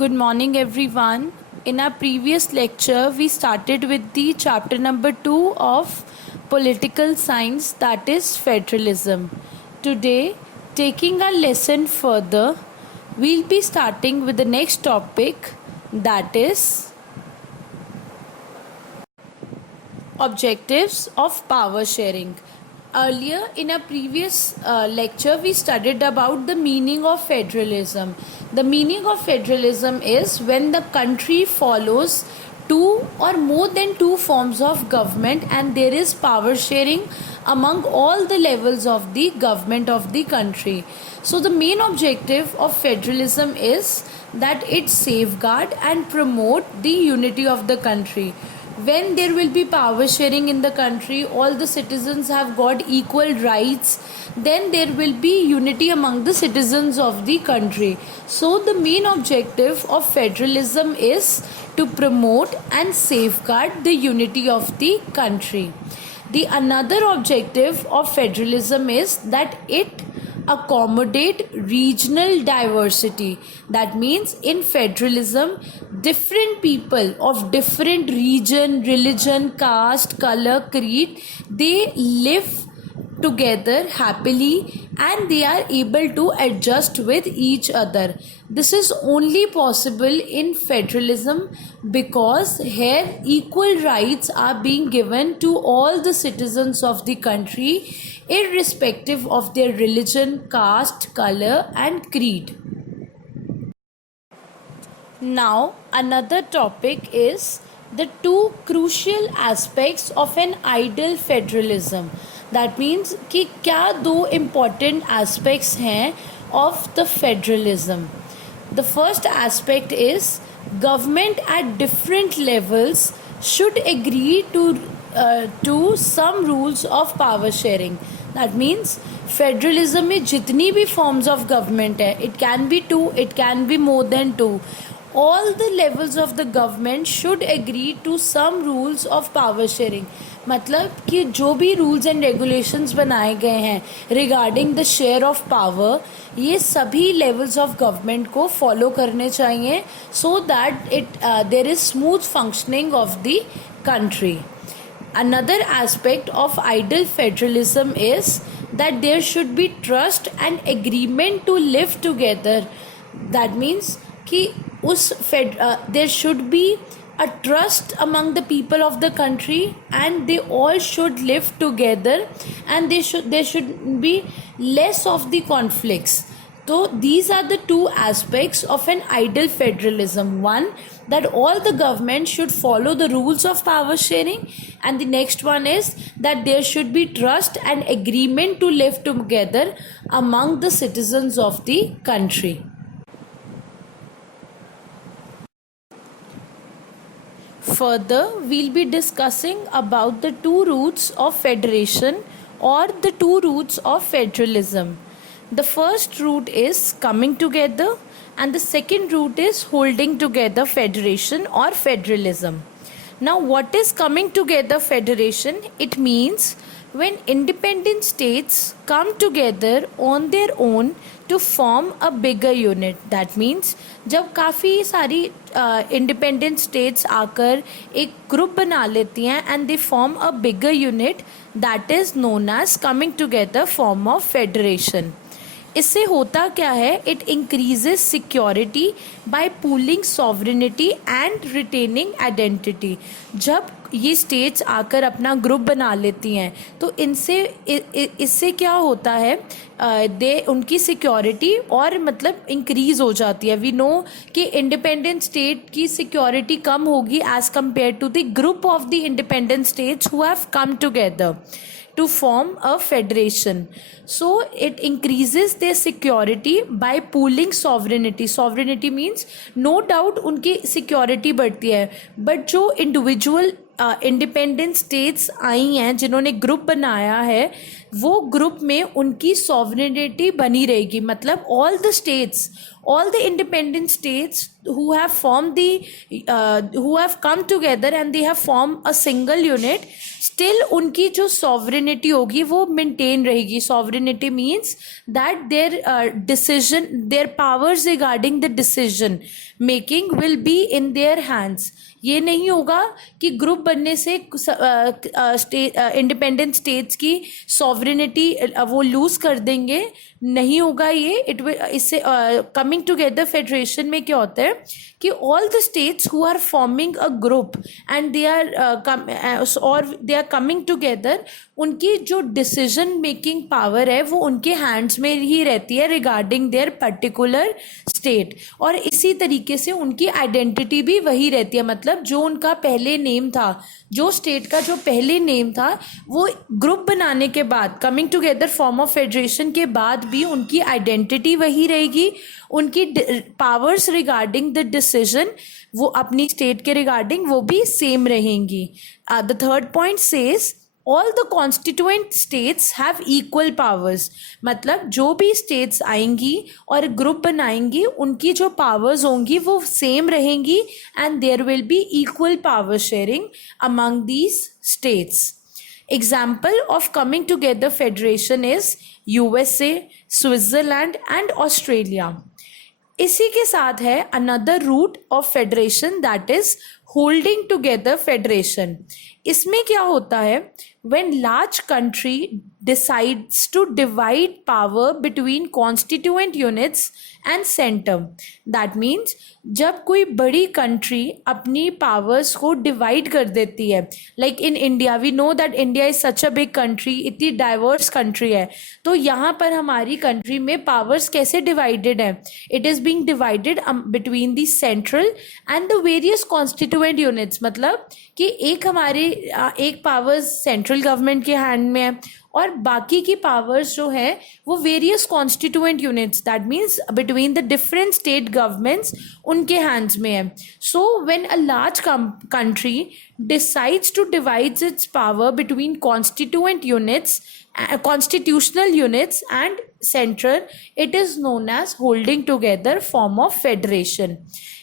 Good morning, everyone. In our previous lecture, we started with the chapter number 2 of political science, that is federalism. Today, taking our lesson further, we'll be starting with the next topic, that is objectives of power sharing. Earlier in a previous lecture, we studied about the meaning of federalism. The meaning of federalism is when the country follows two or more than two forms of government and there is power sharing among all the levels of the government of the country. So the main objective of federalism is that it safeguard and promote the unity of the country. When there will be power sharing in the country, all the citizens have got equal rights, then there will be unity among the citizens of the country. So the main objective of federalism is to promote and safeguard the unity of the country. The another objective of federalism is that it accommodate regional diversity. That means in federalism, different people of different region, religion, caste, color, creed, they live together happily and they are able to adjust with each other. This is only possible in federalism because here equal rights are being given to all the citizens of the country irrespective of their religion, caste, color and creed. Now another topic is the two crucial aspects of an ideal federalism. That means कि क्या दो important aspects हैं of the federalism. The first aspect is government at different levels should agree to some rules of power sharing. That means federalism में जितनी भी forms of government है, it can be two, it can be more than two. All the levels of the government should agree to some rules of power sharing. मतलब कि जो भी rules and regulations बनाए गए हैं regarding the share of power, ये सभी levels of government को फॉलो करने चाहिए so that it there is smooth functioning of the country. Another aspect of ideal federalism is that there should be trust and agreement to live together. That means कि there should be a trust among the people of the country and they all should live together and there should be less of the conflicts. So these are the two aspects of an ideal federalism. One, that all the government should follow the rules of power sharing, and the next one is that there should be trust and agreement to live together among the citizens of the country. Further, we'll be discussing about the two roots of federation or the two roots of federalism. The first root is coming together and the second root is holding together federation or federalism. Now, what is coming together federation? It means when independent states come together on their own to form a bigger unit. That means जब काफ़ी सारी independent states आकर एक group बना लेती हैं and they form a bigger unit, that is known as coming together form of federation. इससे होता क्या है? It increases security bye pooling sovereignty and retaining identity. जब ये स्टेट्स आकर अपना ग्रुप बना लेती हैं तो इससे क्या होता है, उनकी सिक्योरिटी और मतलब इंक्रीज़ हो जाती है. वी नो कि इंडिपेंडेंट स्टेट की सिक्योरिटी कम होगी as compare to the group of the independent states who have come together to form a federation. So it increases their security by pooling sovereignty. Sovereignty means no doubt उनकी security बढ़ती है, but जो individual independent states आई हैं जिन्होंने group बनाया है वो group में उनकी sovereignty बनी रहेगी. मतलब all the states, all the independent states who have formed the who have come together and they have formed a single unit, still उनकी जो sovereignty होगी वो maintain रहेगी. Sovereignty means that their decision, their powers regarding the decision making will be in their hands. ये नहीं होगा कि group बनने से इंडिपेंडेंट स्टेट्स की सॉवरेनिटी वो लूज कर देंगे, नहीं होगा ये. इससे कमिंग टुगेदर फेडरेशन में क्या होता है कि all the states who are forming a group and they are coming together, उनकी जो डिसीजन मेकिंग पावर है वो उनके हैंड्स में ही रहती है रिगार्डिंग देयर पर्टिकुलर स्टेट. और इसी तरीके से उनकी आइडेंटिटी भी वही रहती है. मतलब जो उनका पहले नेम था, जो स्टेट का जो पहले नेम था, वो ग्रुप बनाने के बाद, coming together form of federation के बाद भी उनकी आइडेंटिटी वही रहेगी. उनकी पावर्स रिगार्डिंग द डिसीजन वो अपनी स्टेट के रिगार्डिंग वो भी सेम रहेंगी. The third point says all the constituent states have equal powers. मतलब जो भी स्टेट्स आएंगी और ग्रुप बनाएंगी, उनकी जो पावर्स होंगी वो सेम रहेंगी and there will be equal power sharing among these states. Example of coming together federation is USA, Switzerland and Australia. इसी के साथ है another route of federation, that is holding together federation. इसमें क्या होता है, when large country decides to divide power between constituent units and center. That means जब कोई बड़ी कंट्री अपनी पावर्स को डिवाइड कर देती है, like in India, we know that India is such a big country, इतनी डाइवर्स कंट्री है, तो यहाँ पर हमारी कंट्री में पावर्स कैसे डिवाइडेड है, it is being divided between the central and the various constituent units. मतलब कि एक पावर्स सेंट्रल गवर्नमेंट के हैंड में है और बाकी की पावर्स जो है वो various constituent units, that means between the different state governments, उनके हैंड्स में है. So when a large country decides to divide its power between constituent units, constitutional units and central, it is known as holding together form of federation.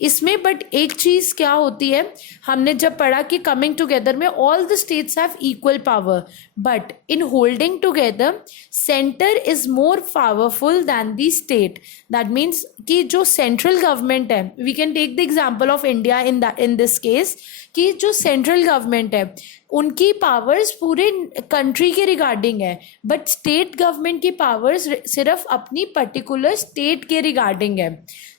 इसमें but एक चीज़ क्या होती है, हमने जब पढ़ा कि कमिंग टुगेदर में all the states have equal power, but in holding together centre is more powerful than the state. That means कि जो सेंट्रल गवर्नमेंट है, we can take the example of India in this case, कि जो central government है उनकी powers पूरे country के regarding है, बट स्टेट गवर्नमेंट की पावर्स सिर्फ अपनी पर्टिकुलर स्टेट के रिगार्डिंग है.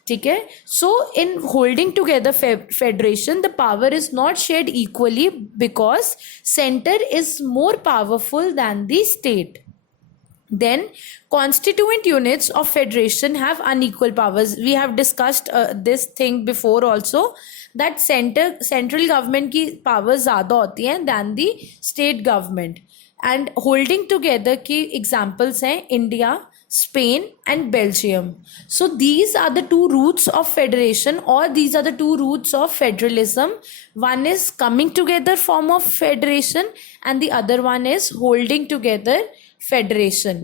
ठीक है. So in holding together federation the power is not shared equally because centre is more powerful than the state. Then constituent units of federation have unequal powers. We have discussed this thing before also, that central government की powers ज़्यादा होती हैं than the state government. And holding together की examples हैं India, Spain and Belgium. So these are the two roots of federation, or these are the two roots of federalism. One is coming together form of federation and the other one is holding together federation.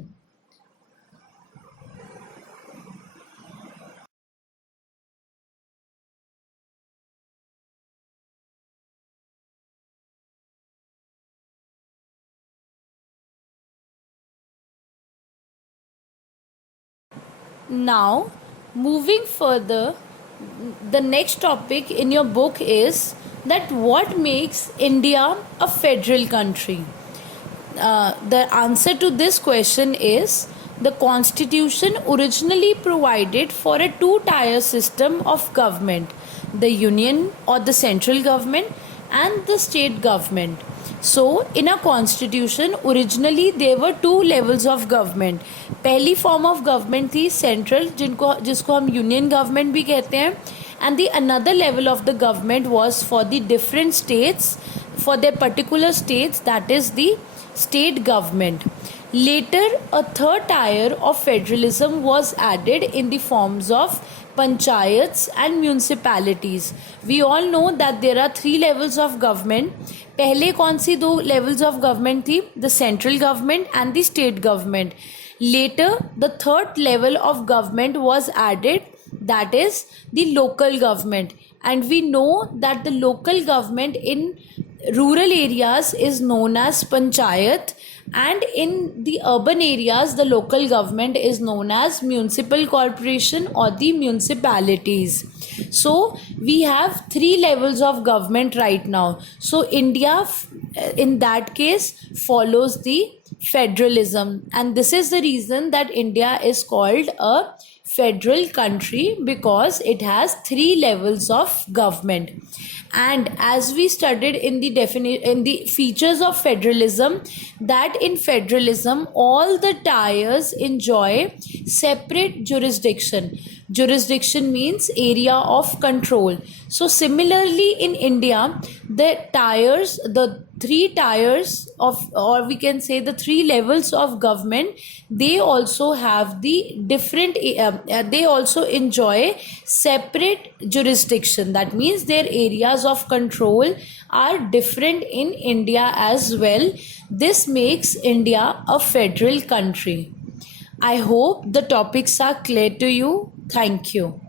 Now, moving further, the next topic in your book is that what makes India a federal country. The answer to this question is the constitution originally provided for a two-tier system of government, the union or the central government and the state government. So in a constitution originally there were two levels of government. पहली form of government थी central, जिसको हम union government भी कहते हैं, and the another level of the government was for the different states, for their particular states, that is the state government. Later, a third tier of federalism was added in the forms of panchayats and municipalities. We all know that there are three levels of government. पहले कौन सी दो levels of government थी? The central government and the state government. Later, the third level of government was added, that is the local government. And we know that the local government in rural areas is known as panchayat, and in the urban areas the local government is known as municipal corporation or the municipalities. So we have three levels of government right now. So India in that case follows the federalism, and this is the reason that India is called a federal country, because it has three levels of government. And as we studied in the in the features of federalism, that in federalism all the tiers enjoy separate jurisdiction. Jurisdiction means area of control. So similarly in India, the tiers, the three tiers of, or we can say the three levels of government, they also have the different they also enjoy separate jurisdiction. That means their areas of control are different in India as well. This makes India a federal country. I hope the topics are clear to you. Thank you.